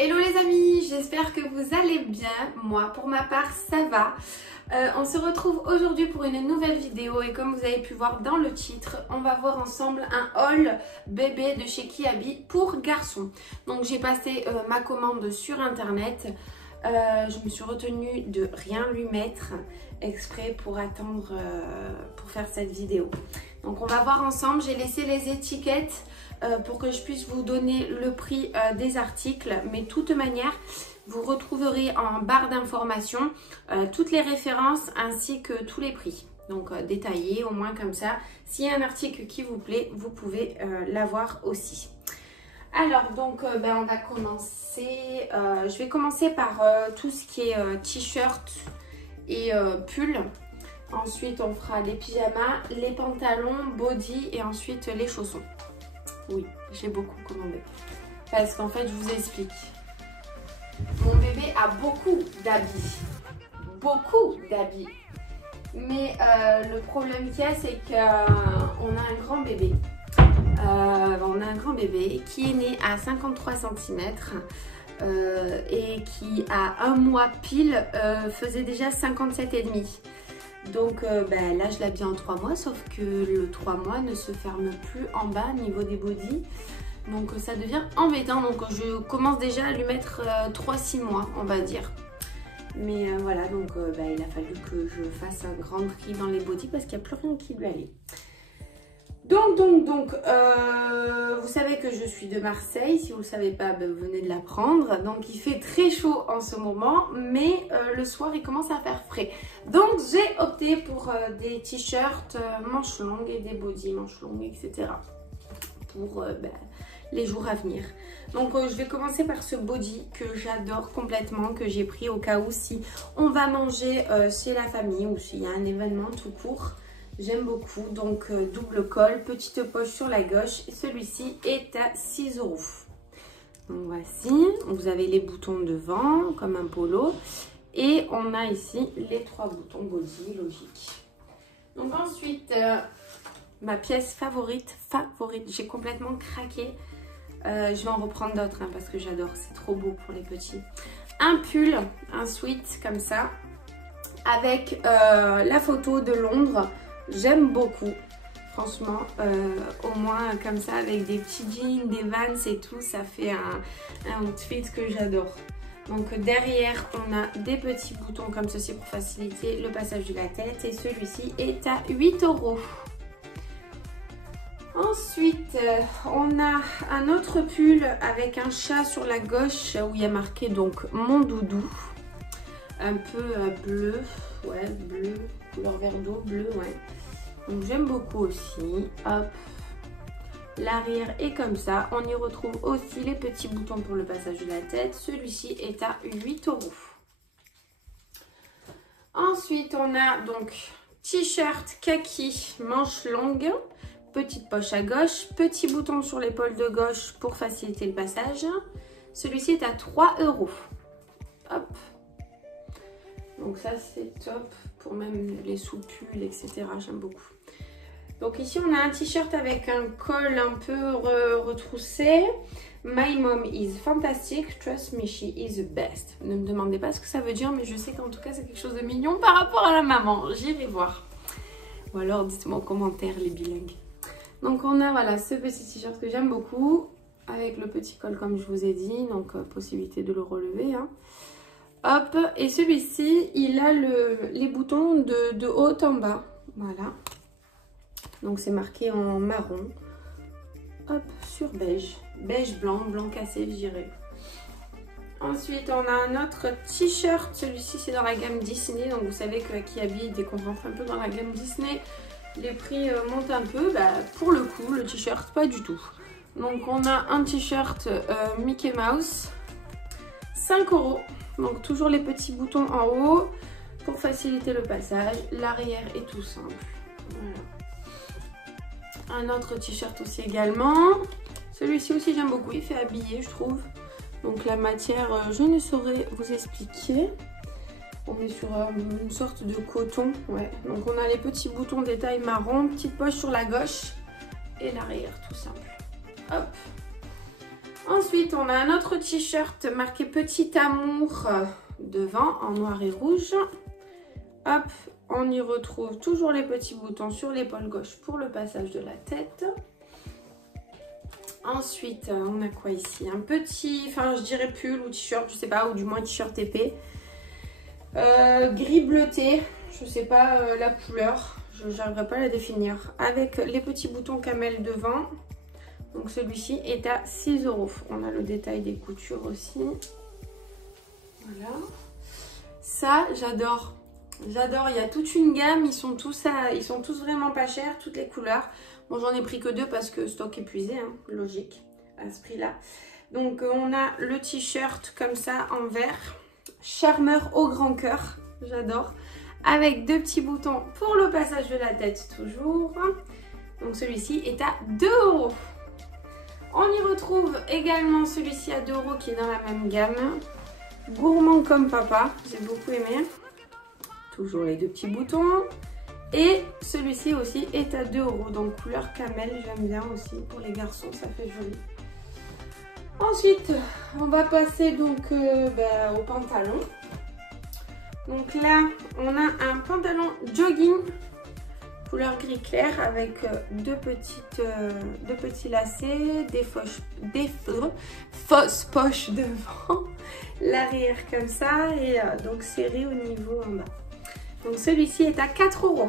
Hello les amis, j'espère que vous allez bien. Moi, pour ma part, ça va. On se retrouve aujourd'hui pour une nouvelle vidéo et comme vous avez pu voir dans le titre, on va voir ensemble un haul bébé de chez Kiabi pour garçons. Donc j'ai passé ma commande sur internet. Je me suis retenue de rien lui mettre exprès pour attendre pour faire cette vidéo. Donc on va voir ensemble, j'ai laissé les étiquettes pour que je puisse vous donner le prix des articles, mais de toute manière vous retrouverez en barre d'informations toutes les références ainsi que tous les prix, donc détaillés au moins comme ça. S'il y a un article qui vous plaît, vous pouvez l'avoir aussi. Alors donc on va commencer, je vais commencer par tout ce qui est t-shirt et pull. Ensuite on fera les pyjamas, les pantalons, body et ensuite les chaussons. Oui, j'ai beaucoup commandé. Parce qu'en fait, je vous explique. Mon bébé a beaucoup d'habits. Beaucoup d'habits. Mais le problème qu'il y a, c'est qu'on a un grand bébé. On a un grand bébé qui est né à 53 cm et qui, à un mois pile, faisait déjà 57,5. Donc là je l'habille en 3 mois, sauf que le 3 mois ne se ferme plus en bas au niveau des bodys. Donc ça devient embêtant. Donc je commence déjà à lui mettre 3-6 mois on va dire. Mais voilà, donc il a fallu que je fasse un grand tri dans les bodys parce qu'il n'y a plus rien qui lui allait. Donc, vous savez que je suis de Marseille. Si vous ne le savez pas, vous venez de l'apprendre. Donc, il fait très chaud en ce moment, mais le soir, il commence à faire frais. Donc, j'ai opté pour des t-shirts manches longues et des bodys manches longues, etc. pour les jours à venir. Donc, je vais commencer par ce body que j'adore complètement, que j'ai pris au cas où si on va manger chez la famille ou s'il y a un événement tout court. J'aime beaucoup, donc double col, petite poche sur la gauche. Celui-ci est à 6 €. Donc voici, vous avez les boutons devant, comme un polo. Et on a ici les 3 boutons body, logique. Donc ensuite, ma pièce favorite, j'ai complètement craqué. Je vais en reprendre d'autres parce que j'adore, c'est trop beau pour les petits. Un pull, un sweat comme ça, avec la photo de Londres. J'aime beaucoup, franchement, au moins comme ça avec des petits jeans, des Vans et tout, ça fait un outfit que j'adore. Donc derrière, on a des petits boutons comme ceci pour faciliter le passage de la tête et celui-ci est à 8 €. Ensuite, on a un autre pull avec un chat sur la gauche où il y a marqué donc mon doudou. Un peu bleu, ouais, bleu, couleur vert d'eau, bleu, ouais. Donc j'aime beaucoup aussi. Hop, l'arrière est comme ça. On y retrouve aussi les petits boutons pour le passage de la tête. Celui-ci est à 8 €. Ensuite, on a donc t-shirt kaki, manche longue, petite poche à gauche, petit bouton sur l'épaule de gauche pour faciliter le passage. Celui-ci est à 3 €. Hop. Donc ça c'est top pour même les sous-pulls, etc. J'aime beaucoup. Donc ici on a un t-shirt avec un col un peu retroussé. My mom is fantastic, trust me, she is the best. Ne me demandez pas ce que ça veut dire, mais je sais qu'en tout cas c'est quelque chose de mignon par rapport à la maman. J'irai voir. Ou alors dites-moi en commentaire les bilingues. Donc on a voilà ce petit t-shirt que j'aime beaucoup. Avec le petit col comme je vous ai dit. Donc possibilité de le relever. Hein. Hop, et celui-ci, il a les boutons de haut en bas. Voilà. Donc c'est marqué en marron. Hop, sur beige. Beige blanc, blanc cassé, je dirais. Ensuite, on a un autre t-shirt. Celui-ci, c'est dans la gamme Disney. Donc vous savez que Kiabi, dès qu'on rentre un peu dans la gamme Disney, les prix montent un peu. Pour le coup, le t-shirt, pas du tout. Donc on a un t-shirt Mickey Mouse. 5 €. Donc toujours les petits boutons en haut pour faciliter le passage. L'arrière est tout simple. Voilà. Un autre t-shirt aussi également. Celui-ci aussi j'aime beaucoup. Il fait habiller je trouve. Donc la matière je ne saurais vous expliquer. On est sur une sorte de coton. Ouais. Donc on a les petits boutons détail marron. Petite poche sur la gauche. Et l'arrière tout simple. Hop. Ensuite, on a un autre t-shirt marqué Petit Amour devant en noir et rouge. Hop, on y retrouve toujours les petits boutons sur l'épaule gauche pour le passage de la tête. Ensuite, on a quoi ici? Un petit, enfin je dirais pull ou t-shirt, je sais pas, ou du moins t-shirt épais. Gris bleuté, je sais pas la couleur, je n'arriverai pas à la définir. Avec les petits boutons camel devant. Donc celui-ci est à 6 €. On a le détail des coutures aussi. Voilà. Ça, j'adore. J'adore, il y a toute une gamme, ils sont tous vraiment pas chers, toutes les couleurs. Bon, j'en ai pris que 2 parce que stock épuisé, hein, logique, à ce prix-là. Donc, on a le t-shirt comme ça en vert, charmeur au grand cœur, j'adore. Avec 2 petits boutons pour le passage de la tête toujours. Donc, celui-ci est à 2 €. On y retrouve également celui-ci à 2 € qui est dans la même gamme. Gourmand comme papa, j'ai beaucoup aimé. Toujours les 2 petits boutons. Et celui-ci aussi est à 2 €. Donc couleur camel, j'aime bien aussi. Pour les garçons, ça fait joli. Ensuite, on va passer donc au pantalon. Donc là, on a un pantalon jogging couleur gris clair avec 2 petits lacets, des fausses poches devant, l'arrière comme ça et donc serré au niveau en bas. Donc celui-ci est à 4 €. Hop.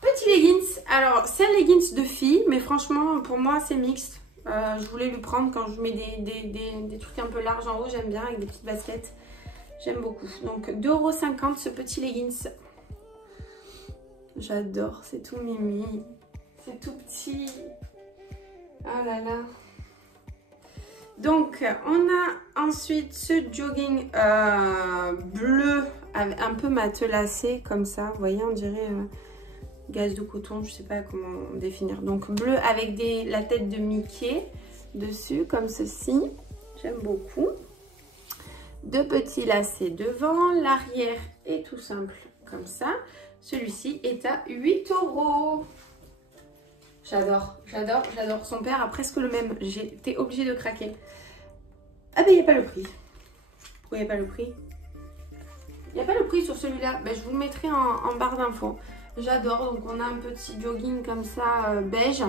Petit leggings. Alors c'est un leggings de fille, mais franchement pour moi c'est mixte. Je voulais le prendre quand je mets des trucs un peu larges en haut, j'aime bien avec des petites baskets. J'aime beaucoup. Donc 2,50 € ce petit leggings. J'adore, c'est tout mimi. C'est tout petit. Oh là là. Donc, on a ensuite ce jogging bleu un peu matelassé comme ça. Vous voyez, on dirait gaze de coton, je sais pas comment définir. Donc, bleu avec la tête de Mickey dessus, comme ceci. J'aime beaucoup. 2 petits lacets devant. L'arrière est tout simple comme ça. Celui-ci est à 8 €. J'adore, j'adore, j'adore. Son père a presque le même. J'ai été obligée de craquer. Ah ben, il n'y a pas le prix. Pourquoi il n'y a pas le prix? Il n'y a pas le prix sur celui-là. Ben, je vous le mettrai en barre d'infos. J'adore. Donc, on a un petit jogging comme ça, beige.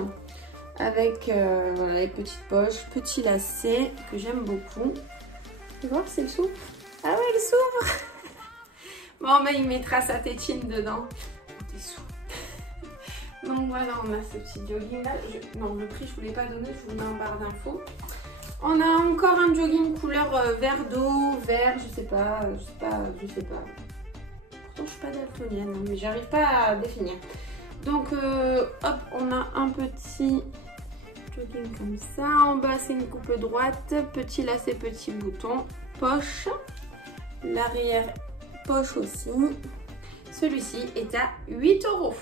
Avec voilà, les petites poches, petits lacets que j'aime beaucoup. Tu vois, c'est le s'ouvre. Ah ouais, il s'ouvre. Bon, ben, il mettra sa tétine dedans. T'es sous. Donc voilà, on a ce petit jogging là. Non, le prix je ne vous l'ai pas donné, je vous le mets en barre d'infos. On a encore un jogging couleur vert d'eau, vert, je sais pas. Pourtant je suis pas daltonienne, mais j'arrive pas à définir. Donc hop, on a un petit jogging comme ça. En bas c'est une coupe droite, petit lacet, petit bouton, poche. L'arrière poche aussi. Celui-ci est à 8 €.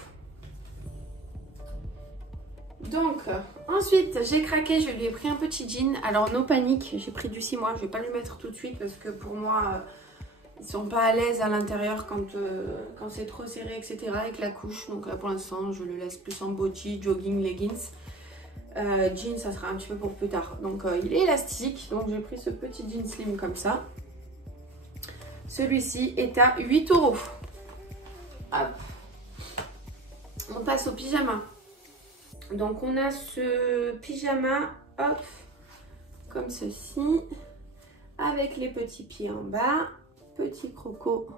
Donc, ensuite, j'ai craqué, je lui ai pris un petit jean. Alors, no panique, j'ai pris du 6 mois. Je ne vais pas lui mettre tout de suite parce que pour moi, ils sont pas à l'aise à l'intérieur quand c'est trop serré, etc. avec la couche. Donc là, pour l'instant, je le laisse plus en body, jogging, leggings. Jean, ça sera un petit peu pour plus tard. Donc, il est élastique. Donc, j'ai pris ce petit jean slim comme ça. Celui-ci est à 8 €. Hop. On passe au pyjama. Donc on a ce pyjama, hop, comme ceci, avec les petits pieds en bas, petit croco,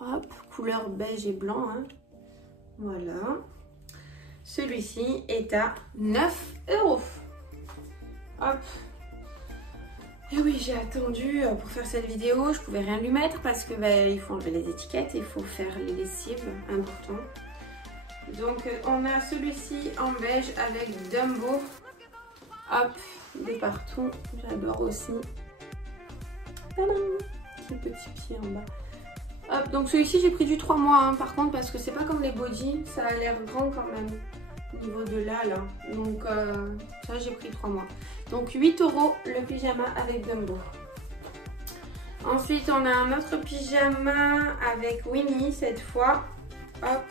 hop, couleur beige et blanc, hein. Voilà. Celui-ci est à 9 €. Hop. Et oui, j'ai attendu pour faire cette vidéo, je pouvais rien lui mettre parce que il faut enlever les étiquettes, il faut faire les lessives, important. Donc on a celui-ci en beige avec Dumbo, hop, de partout, j'adore aussi. Tadam, le petit pied en bas. Hop, donc celui-ci j'ai pris du 3 mois hein, par contre parce que c'est pas comme les body, ça a l'air grand quand même au niveau de là. Donc ça j'ai pris 3 mois. Donc 8 € le pyjama avec Dumbo. Ensuite on a un autre pyjama avec Winnie cette fois, hop.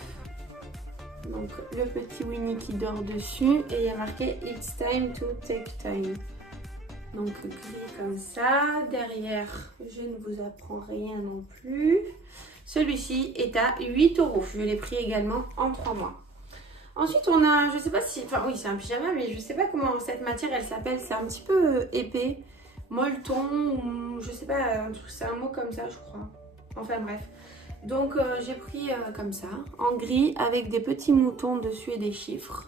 Donc le petit Winnie qui dort dessus et il y a marqué It's time to take time. Donc gris comme ça. Derrière, je ne vous apprends rien non plus. Celui-ci est à 8 €. Je l'ai pris également en 3 mois. Ensuite, on a, je sais pas si, enfin oui, c'est un pyjama, mais je sais pas comment cette matière elle s'appelle. C'est un petit peu épais, molleton, ou je sais pas, c'est un mot comme ça, je crois. Enfin bref. Donc j'ai pris comme ça, en gris, avec des petits moutons dessus et des chiffres.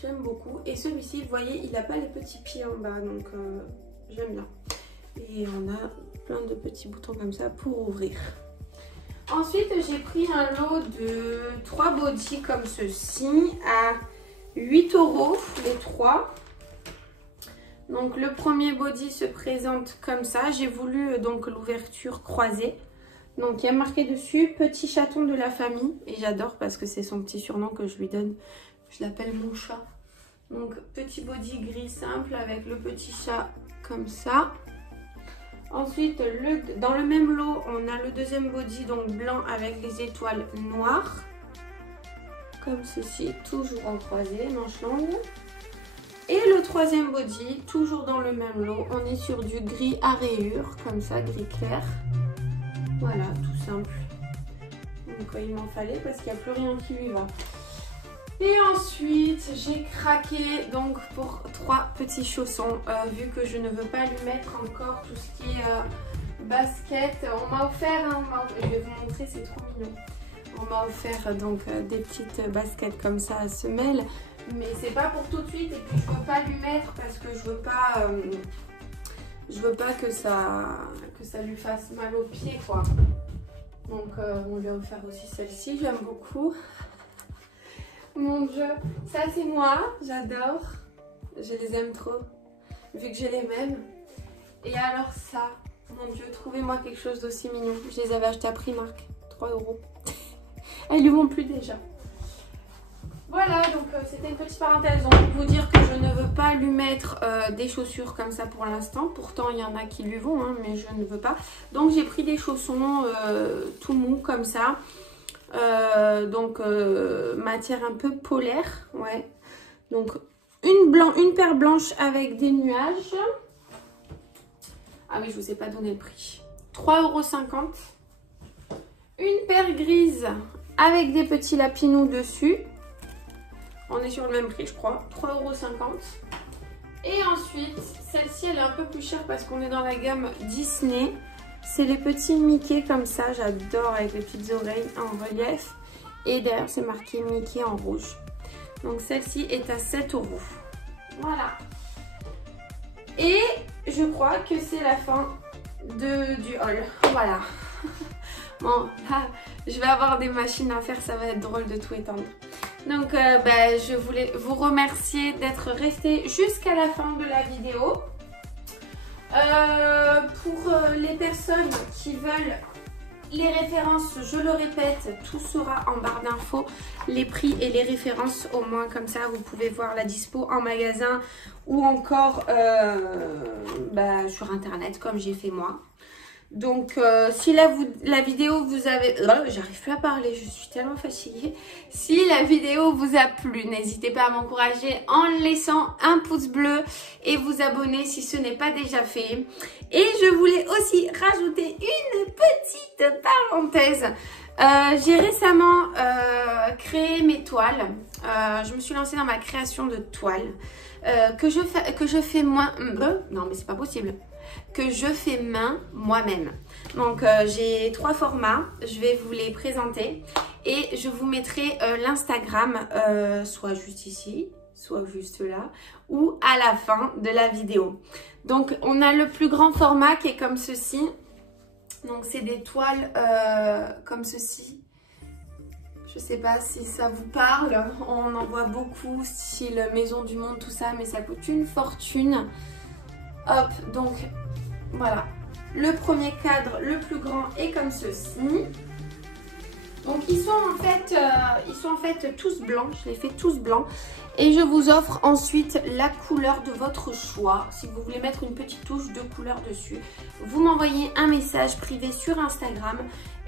J'aime beaucoup. Et celui-ci, vous voyez, il n'a pas les petits pieds en bas, donc j'aime bien. Et on a plein de petits boutons comme ça pour ouvrir. Ensuite, j'ai pris un lot de 3 bodys comme ceci à 8 € les 3. Donc le premier body se présente comme ça. J'ai voulu donc l'ouverture croisée. Donc il y a marqué dessus petit chaton de la famille. Et j'adore parce que c'est son petit surnom que je lui donne. Je l'appelle mon chat. Donc petit body gris simple avec le petit chat comme ça. Ensuite, dans le même lot, on a le deuxième body, donc blanc avec les étoiles noires. Comme ceci, toujours en croisée, manche longue. Et le troisième body, toujours dans le même lot, on est sur du gris à rayures, comme ça, gris clair. Voilà, tout simple. Donc il m'en fallait parce qu'il n'y a plus rien qui lui va. Et ensuite, j'ai craqué donc pour 3 petits chaussons, vu que je ne veux pas lui mettre encore tout ce qui est basket. On m'a offert, hein, je vais vous montrer, c'est trop mignon. On m'a offert donc des petites baskets comme ça à semelles, mais c'est pas pour tout de suite et puis je veux pas lui mettre parce que je veux pas que ça lui fasse mal aux pieds quoi. Donc on lui a offert aussi celle-ci, j'aime beaucoup. Mon Dieu, ça c'est moi, j'adore, je les aime trop, vu que j'ai les mêmes. Et alors ça, mon Dieu, trouvez-moi quelque chose d'aussi mignon. Je les avais achetés à Primark, 3 €. Elles lui vont plus déjà. Voilà, donc c'était une petite parenthèse. Donc pour vous dire que je ne veux pas lui mettre des chaussures comme ça pour l'instant. Pourtant il y en a qui lui vont, hein, mais je ne veux pas. Donc j'ai pris des chaussons tout mous comme ça. Matière un peu polaire, ouais. Donc une paire blanche avec des nuages. Ah oui, je vous ai pas donné le prix. 3,50 €. Une paire grise avec des petits lapinous dessus. On est sur le même prix, je crois. 3,50 €. Et ensuite, celle-ci, elle est un peu plus chère parce qu'on est dans la gamme Disney. C'est les petits Mickey comme ça, j'adore, avec les petites oreilles en relief. Et derrière, c'est marqué Mickey en rouge. Donc celle-ci est à 7 €. Voilà. Et je crois que c'est la fin du haul. Voilà. Bon, là, je vais avoir des machines à faire, ça va être drôle de tout étendre. Donc, je voulais vous remercier d'être resté jusqu'à la fin de la vidéo. Pour les personnes qui veulent les références, je le répète, tout sera en barre d'infos, les prix et les références, au moins comme ça vous pouvez voir la dispo en magasin ou encore sur internet comme j'ai fait moi. Donc si la vidéo vous avez... j'arrive plus à parler, je suis tellement fatiguée. Si la vidéo vous a plu, n'hésitez pas à m'encourager en laissant un pouce bleu et vous abonner si ce n'est pas déjà fait. Et je voulais aussi rajouter une petite parenthèse. J'ai récemment créé mes toiles. Je me suis lancée dans ma création de toiles que je fais moi... non mais c'est pas possible. Que je fais main moi-même. Donc j'ai 3 formats, je vais vous les présenter et je vous mettrai l'Instagram soit juste ici, soit juste là ou à la fin de la vidéo. Donc on a le plus grand format qui est comme ceci. Donc c'est des toiles comme ceci. Je sais pas si ça vous parle, on en voit beaucoup, style Maison du Monde, tout ça, mais ça coûte une fortune. Hop, donc voilà, le premier cadre, le plus grand, est comme ceci. Donc ils sont en fait tous blancs, je les fais tous blancs. Et je vous offre ensuite la couleur de votre choix. Si vous voulez mettre une petite touche de couleur dessus, vous m'envoyez un message privé sur Instagram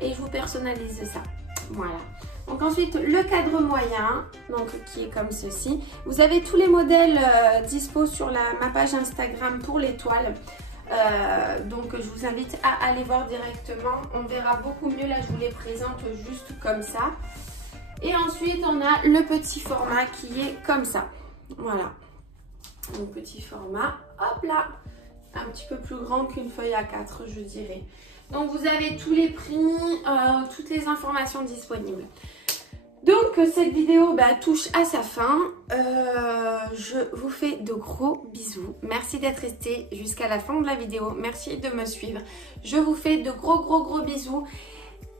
et je vous personnalise ça. Voilà. Donc ensuite, le cadre moyen, donc qui est comme ceci. Vous avez tous les modèles dispo sur ma page Instagram pour l'étoile. Donc je vous invite à aller voir directement. On verra beaucoup mieux. Là, je vous les présente juste comme ça. Et ensuite, on a le petit format qui est comme ça. Voilà. Donc petit format. Hop là. Un petit peu plus grand qu'une feuille A4, je dirais. Donc vous avez tous les prix, toutes les informations disponibles. Donc cette vidéo touche à sa fin. Je vous fais de gros bisous. Merci d'être resté jusqu'à la fin de la vidéo. Merci de me suivre. Je vous fais de gros bisous.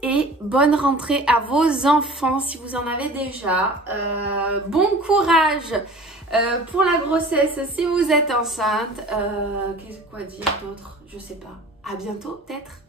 Et bonne rentrée à vos enfants si vous en avez déjà. Bon courage pour la grossesse si vous êtes enceinte. Qu'est-ce quoi dire d'autre? Je sais pas. À bientôt peut-être.